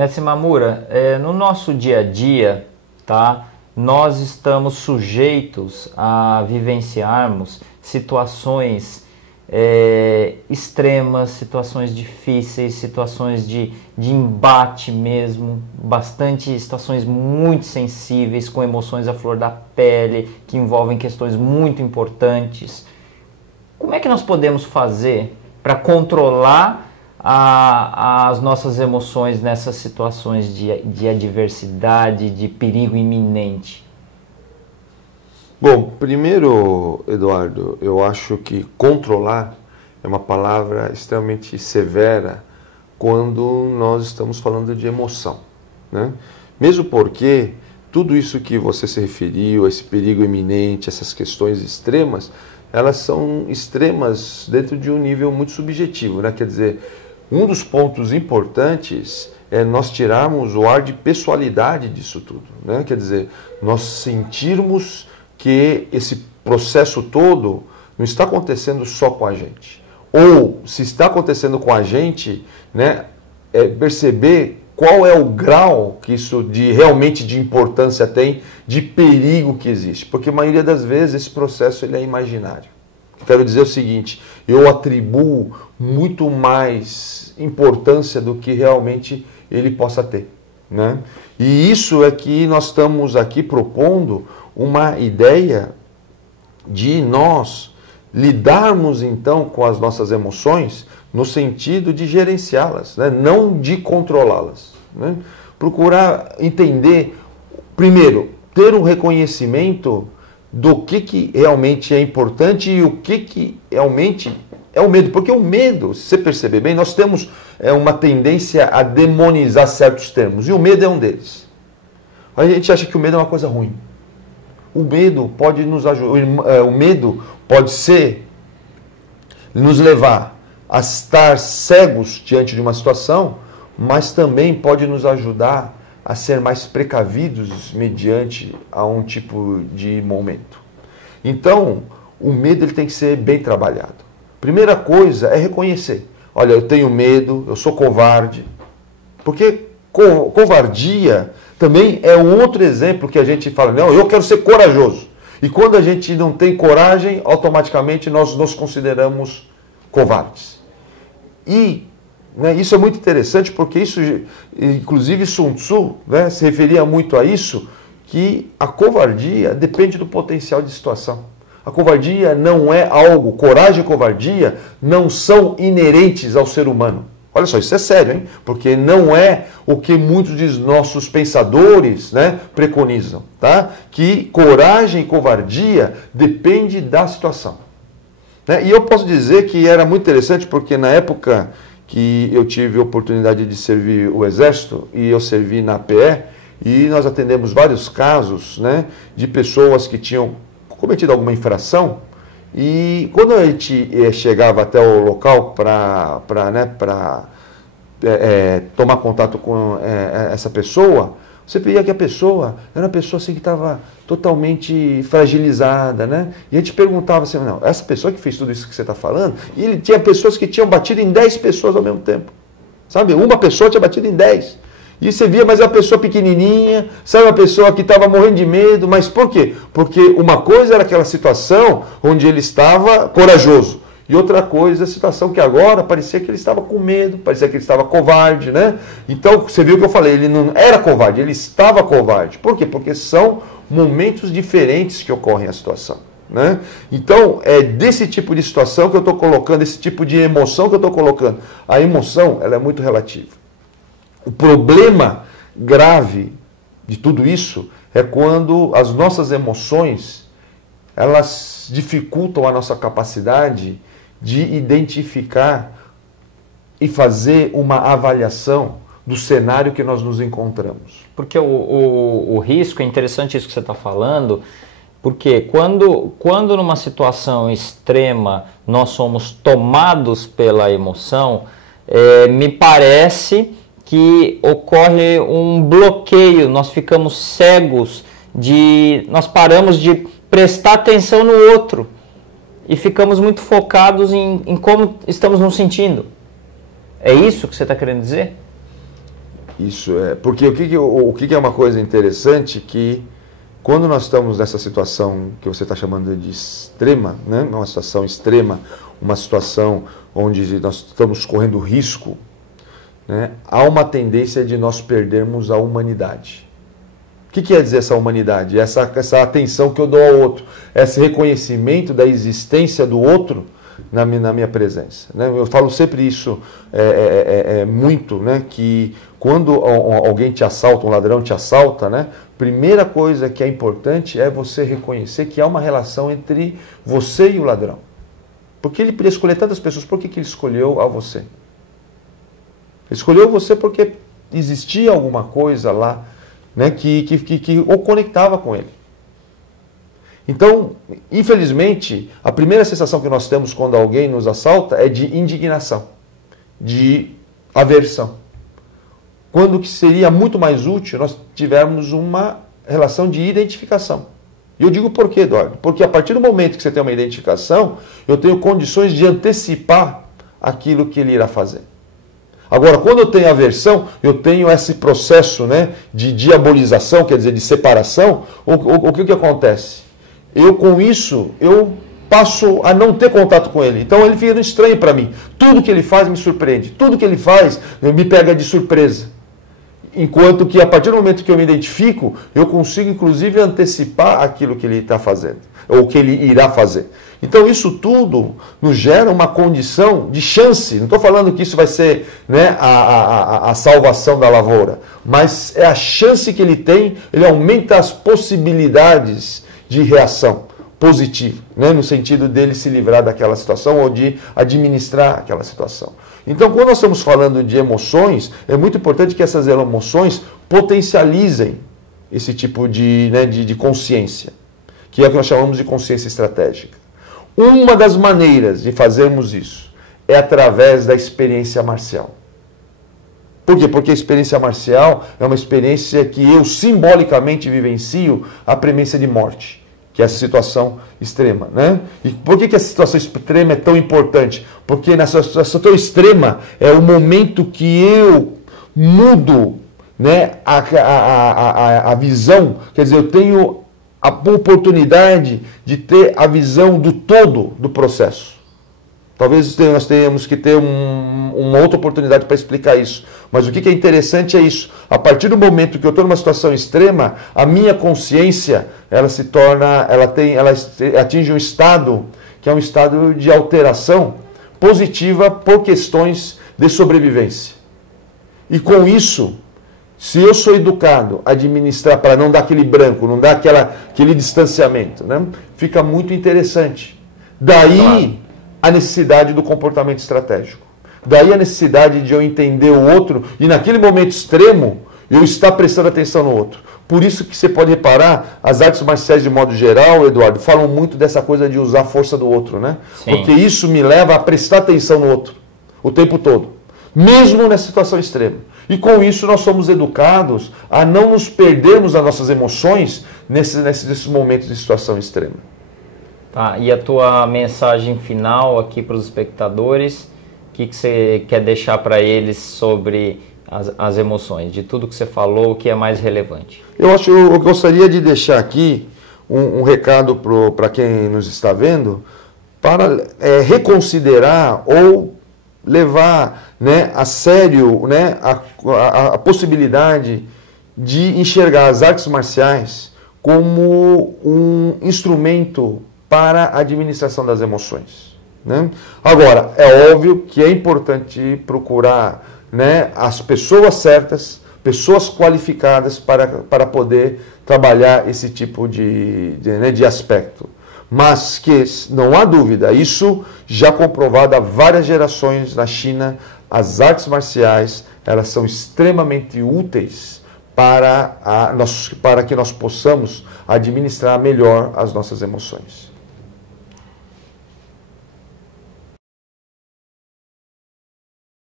Mestre Mamura, no nosso dia a dia, tá, nós estamos sujeitos a vivenciarmos situações extremas, situações difíceis, situações de embate mesmo, bastante situações muito sensíveis, com emoções à flor da pele, que envolvem questões muito importantes. Como é que nós podemos fazer para controlar as nossas emoções nessas situações de adversidade, de perigo iminente? Bom, primeiro, Eduardo, eu acho que controlar é uma palavra extremamente severa quando nós estamos falando de emoção, né? Mesmo porque tudo isso que você se referiu, esse perigo iminente, essas questões extremas, elas são extremas dentro de um nível muito subjetivo, né? Quer dizer, um dos pontos importantes é nós tirarmos o ar de pessoalidade disso tudo, né? Quer dizer, nós sentirmos que esse processo todo não está acontecendo só com a gente. Ou, se está acontecendo com a gente, né, perceber qual é o grau que isso realmente de importância tem, de perigo que existe. Porque a maioria das vezes esse processo ele é imaginário. Quero dizer o seguinte, eu atribuo muito mais importância do que realmente ele possa ter, né? E isso é que nós estamos aqui propondo uma ideia de nós lidarmos então com as nossas emoções no sentido de gerenciá-las, né? Não de controlá-las, né? Procurar entender, primeiro, ter um reconhecimento do que realmente é importante e o que realmente é o medo. Porque o medo, se você perceber bem, nós temos uma tendência a demonizar certos termos, e o medo é um deles. A gente acha que o medo é uma coisa ruim. O medo pode nos ajudar, o medo pode nos levar a estar cegos diante de uma situação, mas também pode nos ajudar a ser mais precavidos mediante a um tipo de momento. Então, o medo ele tem que ser bem trabalhado. Primeira coisa é reconhecer. Olha, eu tenho medo, eu sou covarde. Porque covardia também é um outro exemplo que a gente fala, não, eu quero ser corajoso. E quando a gente não tem coragem, automaticamente nós nos consideramos covardes. E isso é muito interessante porque isso, inclusive Sun Tzu, né, se referia muito a isso, que a covardia depende do potencial de situação. A covardia não é algo, coragem e covardia não são inerentes ao ser humano. Olha só, isso é sério, hein? Porque não é o que muitos de nossos pensadores, né, preconizam, tá? Que coragem e covardia depende da situação, né? E eu posso dizer que era muito interessante porque na época que eu tive a oportunidade de servir o Exército e eu servi na PE, e nós atendemos vários casos, né, de pessoas que tinham cometido alguma infração, e quando a gente chegava até o local para tomar contato com essa pessoa, você via que a pessoa era uma pessoa assim que estava totalmente fragilizada, né? E a gente perguntava assim, não, essa pessoa que fez tudo isso que você está falando, e ele tinha pessoas que tinham batido em 10 pessoas ao mesmo tempo, sabe? Uma pessoa tinha batido em 10. E você via, mas é uma pessoa pequenininha, sabe, uma pessoa que estava morrendo de medo. Mas por quê? Porque uma coisa era aquela situação onde ele estava corajoso. E outra coisa, a situação que agora parecia que ele estava com medo, parecia que ele estava covarde, né? Então, você viu o que eu falei, ele não era covarde, ele estava covarde. Por quê? Porque são momentos diferentes que ocorrem a situação, né? Então, é desse tipo de situação que eu estou colocando, esse tipo de emoção que eu estou colocando. A emoção, ela é muito relativa. O problema grave de tudo isso é quando as nossas emoções, elas dificultam a nossa capacidade de identificar e fazer uma avaliação do cenário que nós nos encontramos. Porque o risco, é interessante isso que você está falando, porque quando numa situação extrema nós somos tomados pela emoção, me parece que ocorre um bloqueio, nós ficamos cegos, nós paramos de prestar atenção no outro e ficamos muito focados em como estamos nos sentindo. É isso que você está querendo dizer? Isso é. Porque o que é uma coisa interessante que quando nós estamos nessa situação que você está chamando de extrema, né? Uma situação extrema, uma situação onde nós estamos correndo risco, né? Há uma tendência de nós perdermos a humanidade. O que quer dizer essa humanidade? Essa atenção que eu dou ao outro, esse reconhecimento da existência do outro na minha presença. Né? Eu falo sempre isso muito, né? Que quando alguém te assalta, um ladrão te assalta, né? Primeira coisa que é importante é você reconhecer que há uma relação entre você e o ladrão. Porque ele podia escolher tantas pessoas, por que ele escolheu a você? Ele escolheu você porque existia alguma coisa lá, né, que o conectava com ele. Então, infelizmente, a primeira sensação que nós temos quando alguém nos assalta é de indignação, de aversão. Quando que seria muito mais útil nós tivermos uma relação de identificação. E eu digo por quê, Eduardo? Porque a partir do momento que você tem uma identificação, eu tenho condições de antecipar aquilo que ele irá fazer. Agora, quando eu tenho aversão, eu tenho esse processo, né, de diabolização, quer dizer, de separação. O que acontece? Eu, com isso, eu passo a não ter contato com ele. Então, ele fica estranho para mim. Tudo que ele faz me surpreende. Tudo que ele faz me pega de surpresa. Enquanto que, a partir do momento que eu me identifico, eu consigo, inclusive, antecipar aquilo que ele está fazendo, ou que ele irá fazer. Então, isso tudo nos gera uma condição de chance. Não estou falando que isso vai ser, né, a salvação da lavoura, mas é a chance que ele tem, ele aumenta as possibilidades de reação positiva, né, no sentido dele se livrar daquela situação ou de administrar aquela situação. Então, quando nós estamos falando de emoções, é muito importante que essas emoções potencializem esse tipo de consciência, que é o que nós chamamos de consciência estratégica. Uma das maneiras de fazermos isso é através da experiência marcial. Por quê? Porque a experiência marcial é uma experiência que eu simbolicamente vivencio a premissa de morte, que é essa situação extrema, né? E por que essa situação extrema é tão importante? Porque nessa situação extrema é o momento que eu mudo, né, a visão, quer dizer, eu tenho a oportunidade de ter a visão do todo do processo. Talvez nós tenhamos que ter uma outra oportunidade para explicar isso. Mas o que é interessante é isso. A partir do momento que eu estou numa situação extrema, a minha consciência, ela atinge um estado que é um estado de alteração positiva por questões de sobrevivência. E com isso, se eu sou educado a administrar para não dar aquele branco, não dar aquele distanciamento, né, fica muito interessante. Daí a necessidade do comportamento estratégico. Daí a necessidade de eu entender o outro e naquele momento extremo eu estar prestando atenção no outro. Por isso que você pode reparar, as artes marciais de modo geral, Eduardo, falam muito dessa coisa de usar a força do outro, né? Sim. Porque isso me leva a prestar atenção no outro o tempo todo, mesmo nessa situação extrema. E com isso nós somos educados a não nos perdermos as nossas emoções nesses momentos de situação extrema. Tá, e a tua mensagem final aqui para os espectadores, o que você quer deixar para eles sobre as emoções? De tudo que você falou, o que é mais relevante? Eu gostaria de deixar aqui um recado para quem nos está vendo, para reconsiderar ou levar, né, a sério, né, a possibilidade de enxergar as artes marciais como um instrumento para a administração das emoções, né? Agora, é óbvio que é importante procurar, né, as pessoas certas, pessoas qualificadas para poder trabalhar esse tipo de aspecto. Mas que, não há dúvida, isso já comprovado há várias gerações na China, as artes marciais, elas são extremamente úteis para que nós possamos administrar melhor as nossas emoções.